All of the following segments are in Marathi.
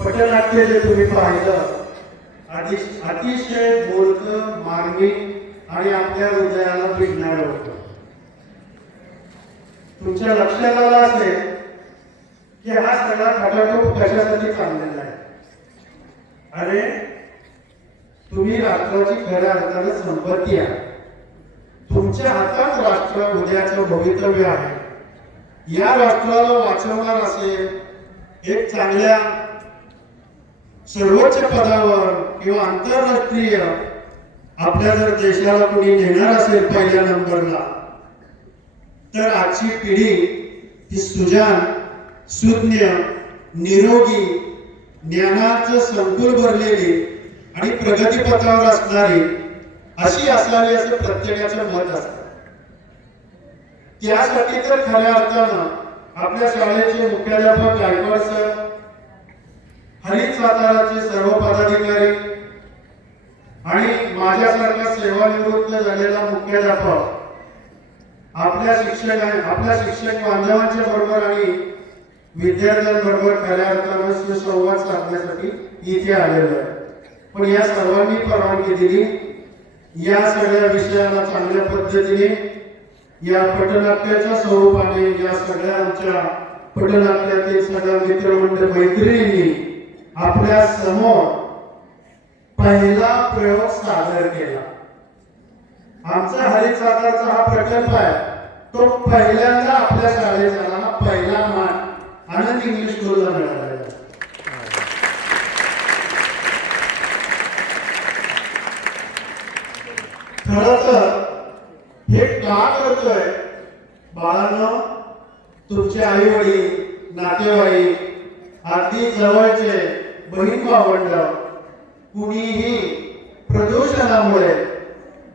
पटनाट्य जे तुम्ही पाहिलं अतिश- अतिशय बोलक मार्मिक आणि आपल्या हृदयाला भिडणार होतं. तुमच्या लक्षात आलं असेल की हा सगळा खटाटोप कशासाठी चाललेला आहे? अरे तुम्ही राष्ट्राची खऱ्या अर्थानं संपत्ती आहे तुमच्या हातात राष्ट्र उद्याचं भवितव्य आहे. या राष्ट्राला वाचवणार असेल एक चांगल्या सर्वोच्च पदावर किंवा आंतरराष्ट्रीय आपल्या जर देशाला कोणी नेणार असेल पहिल्या नंबरला तर आजची पिढी ही सुजान सुज्ञ निरोगी ज्ञानाचं संकुल भरलेली आणि प्रगतीपथावर असणारी अशी असावी असं प्रत्येकाचं मत असतं. त्यासाठी तर खऱ्या अर्थानं आपल्या शाळेचे मुख्याध्यापक गायकवाड सर हरित साताराचे सर्व पदाधिकारी आणि माझ्यासारखा सेवानिवृत्त झालेला मुख्याध्यापक आपल्या शिक्षक आपल्या शिक्षक बांधवांच्या बरोबर आणि विद्यार्थ्यांबरोबर खऱ्या अर्थानं सुसंवाद साधण्यासाठी इथे आलेलो आहे. पण या सर्वांनी परवानगी दिली. या सगळ्या विषयाला चांगल्या पद्धतीने या पटनाट्याच्या स्वरूपाने या सगळ्या आमच्या पटनाट्यातील सगळ्या मित्रमंडळ मैत्रिणी आपल्यासमोर पहिला प्रयोग सादर केला. आमचा हरिसागरचा हा प्रकल्प आहे. तो पहिल्यांदा आपल्या शाळेत झाला. हा पहिला मान आनंद इंग्लिश स्कूलला मिळाला. आहे. खरं तर करतोय. बाळांनो तुमचे आई वडील नातेवाईक अगदी जवळचे बहीण भावंड कुणीही प्रदूषणामुळे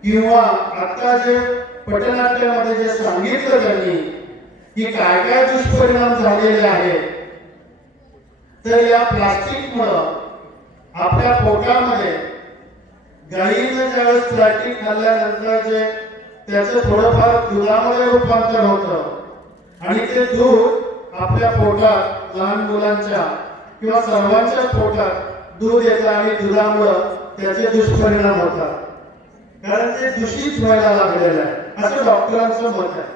किंवा आता जे पटनाट्यामध्ये जे सांगितलं त्यांनी की काय काय दुष्परिणाम झालेले आहेत तर या प्लास्टिकमुळं आपल्या पोटामध्ये गाईनं ज्यावेळेस प्लास्टिक खाल्ल्यानंतर जे त्याचं थोडंफार दुधामध्ये रूपांतर होतं. आणि ते दूध आपल्या पोटात लहान मुलांच्या किंवा सर्वांच्या पोटात दूध येतं आणि दुधामुळं त्याचे दुष्परिणाम होतात. कारण ते दूषित व्हायला लागलेलं आहे. असं डॉक्टरांचं मत आहे.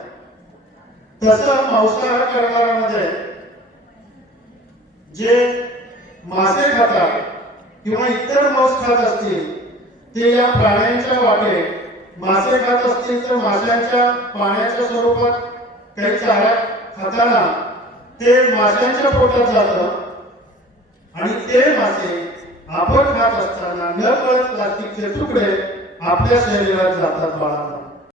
तसं मांसाहार करणाऱ्यामध्ये जे मासे खातात किंवा इतर मांस खात असतील ते या प्राण्यांच्या वाटे मासे खात असतील तर माशांच्या पाण्याच्या स्वरूपात काही चारा खाताना ते माशांच्या पोटात जातं. आणि ते मासे आपण खात असताना न कळत प्लास्टिकचे तुकडे आपल्या शरीरात जातात बाळांना.